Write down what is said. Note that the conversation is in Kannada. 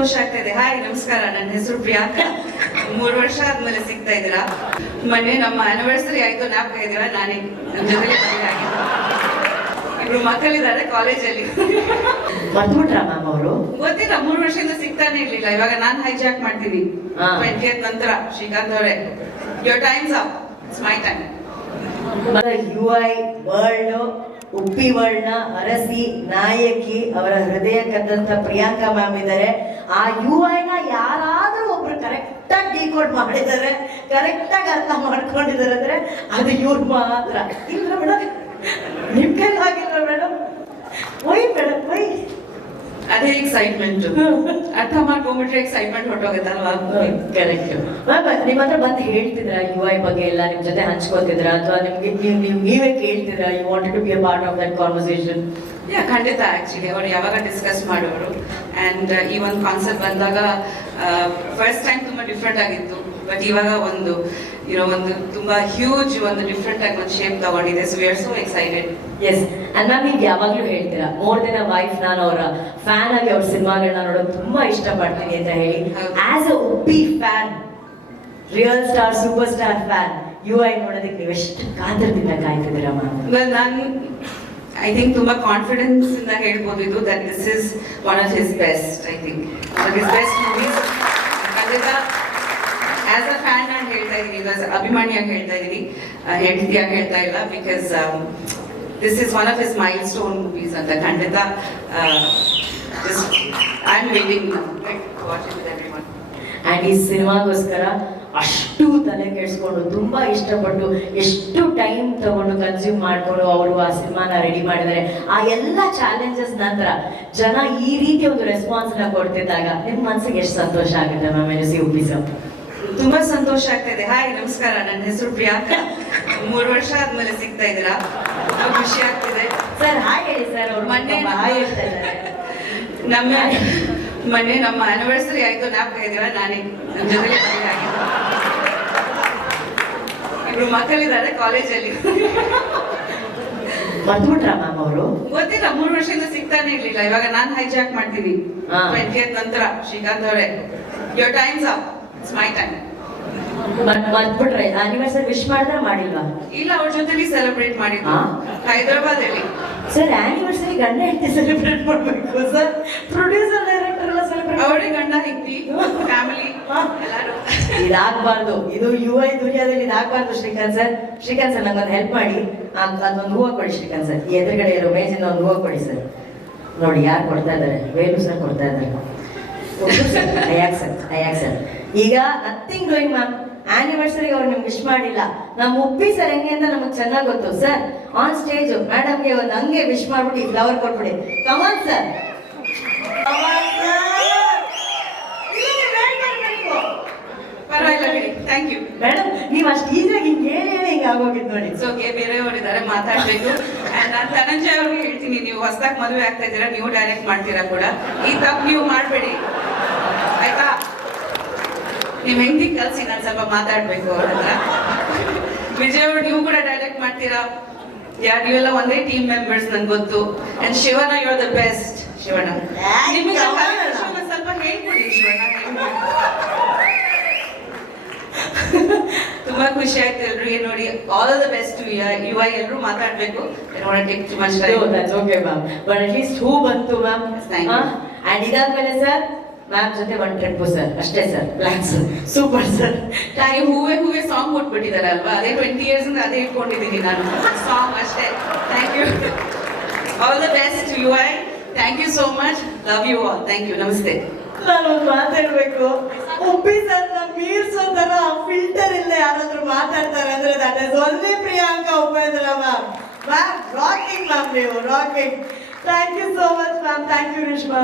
ಸಂತೋಷ ಆಗ್ತಾ ಇದೆ. ಹಾಯ್ ನಮಸ್ಕಾರ. ನನ್ನ ಹೆಸರು ಪ್ರಿಯಾಂಕಾ. ಮೂರು ವರ್ಷ ಆದ್ಮೇಲೆ ಸಿಗ್ತಾ ಇದ್ದೀರಾ? ಮೊನ್ನೆ ನಮ್ಮ ಆನಿವರ್ಸರಿ ಆಯ್ತು. ನಾಲ್ಕು ಇದೀರ ನಾನೇ ನಮ್ಮ ಜೊತೆ ಇಬ್ರು ಮಕ್ಕಳಿದ್ದಾರೆ ಕಾಲೇಜಲ್ಲಿ ಮರ್ತ್ಬಿಟ್ರ ಮ್ಯಾಮ್ ಅವರು? ಗೊತ್ತಿಲ್ಲ. ಮೂರು ವರ್ಷದಿಂದ ಸಿಗ್ತಾನೆ ಇರ್ಲಿಲ್ಲ. ಇವಾಗ ನಾನು ಹೈಜಾಕ್ ಮಾಡ್ತೀನಿ. ಟ್ವೆಂಟಿ ನಂತರ ಶ್ರೀಕಾಂತ್ ಅವರೇ. Your times of it's my time U I world Uppi ವರ್ಣ, ಅರಸಿ, ನಾಯಕಿ, ಅವರ ಹೃದಯ ಕದ್ದಂತ ಪ್ರಿಯಾಂಕಾ ಮ್ಯಾಮ್ ಇದ್ದಾರೆ. ಆ ಯು ಯಾರಾದ್ರೂ ಒಬ್ರು ಕರೆಕ್ಟ್ ಆಗಿ ಡಿಕೋಡ್ ಮಾಡಿದ್ದಾರೆ ಕರೆಕ್ಟಾಗಿ ಅರ್ಥ ಮಾಡ್ಕೊಂಡಿದ್ದಾರೆ ಅಂದ್ರೆ ಅದು ಇವ್ರು ಮಾತ್ರ. ಇಲ್ಲ ಮೇಡಮ್ ನಿಮ್ ಕೈಲಿ ಆಗಿಲ್ಲ ಮೇಡಮ್ ಒಯ್ ಮೇಡಮ್ ವೈ. ಅದೇ ಎಕ್ಸೈಟ್ಮೆಂಟ್ ಅರ್ಥ ಮಾಡ್ಕೊಂಡ್ಬಿಟ್ರೆ ಎಕ್ಸೈಟ್ಮೆಂಟ್ ಹೊಟ್ಟೋಗುತ್ತಲ್ವಾ ಕರೆಕ್ಟ್ ನಿಮ್ಮ ಹತ್ರ ಬಂದು ಹೇಳ್ತಿದ್ರ ಯು ಐ ಬಗ್ಗೆ ಎಲ್ಲ ನಿಮ್ ಜೊತೆ ಹಂಚ್ಕೊತಿದ್ರ? ಅಥವಾ ನಿಮ್ಗೆ ನೀವು ನೀವು ನೀವೇ ಕೇಳ್ತಿದ್ರ you wanted to be a part of that conversation yeah ಖಂಡಿತ ಆಕ್ಚುಲಿ ಅವರು ಯಾವಾಗ ಡಿಸ್ಕಸ್ ಮಾಡೋರು ಅಂಡ್ ಈ ಒಂದು ಕಾನ್ಸೆಪ್ಟ್ ಬಂದಾಗ ಫಸ್ಟ್ ಟೈಮ್ ತುಂಬಾ ಡಿಫ್ರೆಂಟ್ ಆಗಿತ್ತು. ಬಟ್ ಇವಾಗ ಒಂದು ಇರೋ ಒಂದು ತುಂಬಾ ಹ್ಯೂಜ್ ಒಂದು ಡಿಫ್ರೆಂಟ್ ಆಗಿ ಒಂದು ಶೇಪ್ ತಗೊಂಡಿದೆ. So we are so excited yes and ma'am ನೀವು ಯಾವಾಗ್ಲೂ ಹೇಳ್ತೀರಾ ಮೋರ್ ದೆನ್ ಅ ವೈಫ್ ನಾನು ಅವರ ಫ್ಯಾನ್ ಆಗಿ ಅವ್ರ ಸಿನಿಮಾಗಳನ್ನ ನೋಡೋದು ತುಂಬಾ ಇಷ್ಟಪಡ್ತೀನಿ ಅಂತ ಹೇಳಿ. As a Uppi fan real star super star fan U I ನೋಡೋದಕ್ಕೆ ನೀವು ಎಷ್ಟು ಕಾತರದಿಂದ ಕಾಯ್ತಿದ್ದೀರಾ ಮ್ಯಾಮ್ ನಾನು ಐ ಥಿಂಕ್ ತುಂಬಾ ಕಾನ್ಫಿಡೆನ್ಸ್ ಇಂದ ಹೇಳ್ಬೋದು ಇದು that this is one of his best I think one of his best movies ಖಂಡಿತ ಆಸ್ ಅ ಫ್ಯಾನ್ ನಾನು ಹೇಳ್ತಾ ಇದ್ದೀನಿ ಆಸ್ ಅಭಿಮಾನಿಯಾಗಿ ಹೇಳ್ತಾ ಇದ್ದೀನಿ ಹೆಂಡತಿಯಾಗಿ ಹೇಳ್ತಾ ಇಲ್ಲ because this is one of is milestone movies ಅಂತ. ಖಂಡಿತ ಐ ಆಮ್ ವೇಟಿಂಗ್ ಆ್ಯಂಡ್ ಈ ಸಿನಿಮಾಗೋಸ್ಕರ ಅಷ್ಟು ತಲೆ ಕೆಡಿಸ್ಕೊಂಡು, ತುಂಬ ಇಷ್ಟಪಟ್ಟು ಎಷ್ಟು ಟೈಮ್ ತಗೊಂಡು ಕನ್ಸ್ಯೂಮ್ ಮಾಡಿಕೊಂಡು ಅವರು ಆ ಸಿನಿಮಾನ ರೆಡಿ ಮಾಡಿದರೆ ಆ ಎಲ್ಲ ಚಾಲೆಂಜಸ್ ನಂತರ ಜನ ಈ ರೀತಿ ಒಂದು ರೆಸ್ಪಾನ್ಸ್ನ ಕೊಡ್ತಿದ್ದಾಗ ನಿಮ್ಮ ಮನಸ್ಸಿಗೆ ಎಷ್ಟು ಸಂತೋಷ ಆಗುತ್ತೆ ಮ್ಯಾಮ್ ಎನ್ ಸಿ ಉಪ್ಪಿ ಸರ್ ತುಂಬಾ ಸಂತೋಷ ಆಗ್ತಾ ಇದೆ ಹಾಯ್ ನಮಸ್ಕಾರ. ನನ್ನ ಹೆಸರು ಪ್ರಿಯಾಂಕಾ. ಮೂರು ವರ್ಷ ಆದ್ಮೇಲೆ ಸಿಗ್ತಾ ಇದ್ದೀರಾ? ತುಂಬಾ ಖುಷಿ ಆಗ್ತಿದೆ. ಸರ್ ಹಾಯ್ ಹೇಳಿ ಸರ್ ಅವ್ರು ಮೊನ್ನೆ ನಮ್ಮ ಮೊನ್ನೆ ನಮ್ಮ ಆನಿವರ್ಸರಿ ಆಯ್ತು. ಜ್ಞಾಪಕ ಇದೀವ ನಾನೇ ನಮ್ಮ ಆಗಿದ್ದು ಇಬ್ರು ಮಕ್ಕಳಿದ್ದಾರೆ ಕಾಲೇಜಲ್ಲಿ. ಮರ್ತ್ಬಿಟ್ರ ಮ್ಯಾಮ್ ಅವರು? ಗೊತ್ತಿಲ್ಲ ಮೂರು ವರ್ಷದಿಂದ ಸಿಗ್ತಾನೆ ಇರ್ಲಿಲ್ಲ. ಇವಾಗ ನಾನು ಹೈಜಾಕ್ ಮಾಡ್ತೀನಿ. ಟ್ವೆಂಟಿ ನಂತರ ಶ್ರೀಕಾಂತ್ ಅವರೇ. Your times up it's my time ಮರ್ತ್ಬಿಟ್ರೆ anniversary wish ಮಾಡಿದ್ರೆ ಮಾಡಿಲ್ವಾ? ಇಲ್ಲ ಅವ್ರ ಜೊತೆಲಿ ಸೆಲೆಬ್ರೇಟ್ ಮಾಡಿದ್ದು? ಹೈದರಾಬಾದ್ ಅಲ್ಲಿ ಸರ್ ಆನಿವರ್ಸರಿ ಗಂಡ ಹೆಂಡತಿ ಸೆಲೆಬ್ರೇಟ್ ಮಾಡ್ಬೇಕು ಸರ್ ಪ್ರೊಡ್ಯೂಸರ್ ಡೈರೆಕ್ಟರ್ ಎಲ್ಲ ಸೆಲೆಬ್ರೇಟ್ ಅವಳಿ ಗಂಡ ಹೆಂಡತಿ ಫ್ಯಾಮಿಲಿ ಎಲ್ಲರೂ. ಇದಾಗಬಾರ್ದು ಇದು ಯು ಐ ದುನಿಯಾದಲ್ಲಿ ಇದಾಗಬಾರ್ದು ಶ್ರೀಕಾಂತ್ ಸರ್. ಶ್ರೀಕಾಂತ್ ಸರ್ ನಂಗೊಂದು ಹೆಲ್ಪ್ ಮಾಡಿ. ಅದೊಂದು ಹೂವು ಕೊಡಿ ಶ್ರೀಕಾಂತ್ ಸರ್. ಈ ಎದುರುಗಡೆ ಇರೋ ಮೇಜಿಂದ ಒಂದು ಹೂವು ಕೊಡಿ ಸರ್ ನೋಡಿ ಯಾರು ಕೊಡ್ತಾ ಇದ್ದಾರೆ? ವೇಲು ಸರ್ ಕೊಡ್ತಾ ಇದ್ದಾರೆ. ಅಯಾಕ್ ಸರ್ ಅಯಾಕ್ ಸರ್ ಈಗ ನಥಿಂಗ್ ಡೂಯಿಂಗ್ ಮ್ಯಾಮ್ ಆನಿವರ್ಸರಿಗೆ ಅವ್ರು ನಿಮ್ಗೆ ವಿಶ್ ಮಾಡಿಲ್ಲ. ನಮ್ಮ ಉಪ್ಪಿ ಸರ್ ಹೆಂಗೆ ಅಂತ ನಮಗೆ ಚೆನ್ನಾಗಿ ಗೊತ್ತು ಸರ್ ಆನ್ ಸ್ಟೇಜ್ ಮೇಡಮ್ಗೆ ಒಂದು ಹಂಗೆ ವಿಶ್ ಮಾಡ್ಬಿಟ್ಟು ಫ್ಲವರ್ ಕೊಟ್ಬಿಡಿ. Come on sir thank you madam ನೀವು ಅಷ್ಟು ಈಸಿಯಾಗಿ ಹಿಂಗೆ ಹೇಳಿ ಹಿಂಗೆ ಆಗೋಗಿದ್ದು ನೋಡಿ. ಸೊ ಬೇರೆಯವರಿದ್ದಾರೆ ಮಾತಾಡ್ಬೇಕು. ಅಂಡ್ ನಾನು ಧನಂಜಯ ಅವ್ರಿಗೆ ಹೇಳ್ತೀನಿ, ನೀವು ಹೊಸದಾಗಿ ಮದುವೆ ಆಗ್ತಾ ಇದ್ದೀರಾ, ನೀವು ಡೈರೆಕ್ಟ್ ಮಾಡ್ತೀರಾ ಕೂಡ. ಈ ತಪ್ಪು ನೀವು ಮಾಡಬೇಡಿ. ಆಯ್ತಾ? ನೀವು ಹೆಂಗೆ ಕಲ್ಸಿ ನಾನು ಸ್ವಲ್ಪ ಮಾತಾಡ್ಬೇಕು ಅವ್ರ ಹತ್ರ ವಿಜಯ್ ಅವ್ರು ನೀವು ಕೂಡ ಡೈರೆಕ್ಟ್ ಮಾಡ್ತೀರಾ? ಯಾರು ನೀವೆಲ್ಲ ಒಂದೇ ಟೀಮ್ ಮೆಂಬರ್ಸ್ ನನ್ಗೆ ಗೊತ್ತು. And Shivanna you are the best Shivanna ನಿಮಗೆ ಶಿವಣ್ಣ ಸ್ವಲ್ಪ ಹೇಳ್ಕೊಡಿ ಶಿವಣ್ಣ ತುಂಬಾ ಖುಷಿ ಆಯ್ತು ಎಲ್ರಿಗೆ ನೋಡಿ all the best U I ಎಲ್ಲರೂ ಮಾತಾಡ್ಬೇಕು. Take too much okay ma'am but at least ಹೂ ಬಂತು ಮ್ಯಾಮ್. ಅಂಡ್ ಇದಾದ್ಮೇಲೆ ಸರ್ ಮ್ಯಾಮ್ ಜೊತೆ ಒಂದು ಟ್ರಿಪ್ ಸರ್ ಅಷ್ಟೇ ಸರ್ ಪ್ಲಾನ್ಸ್ ಸೂಪರ್ ಸರ್ ಹಾಗೆ ಹೂವೆ ಹೂವೆ ಸಾಂಗ್ ಕೊಟ್ಬಿಟ್ಟಿದ್ದಾರೆ ಅಲ್ವಾ? ಅದೇ ಟ್ವೆಂಟಿ ಇಯರ್ಸ್ ಅದೇ ಇಟ್ಕೊಂಡಿದ್ದೀನಿ ನಾನು. ಸಾಂಗ್ ಅಷ್ಟೇ. Thank you all the best U I thank you so much love you all thank you ನಮಸ್ತೆ ನಾನು ಒಂದು ಮಾತಾಡ್ಬೇಕು ಉಪ್ಪಿ ಸರ್ ಮೀರ್ಸೋ ತರ ಫಿಲ್ಟರ್ ಇಲ್ಲ ಯಾರಾದ್ರೂ ಮಾತಾಡ್ತಾರೆ ಅಂದ್ರೆ that is only Priyanka Upendra ma'am ma'am rocking ma'am ನೀವು. Rocking thank you so much ma'am thank you Rishma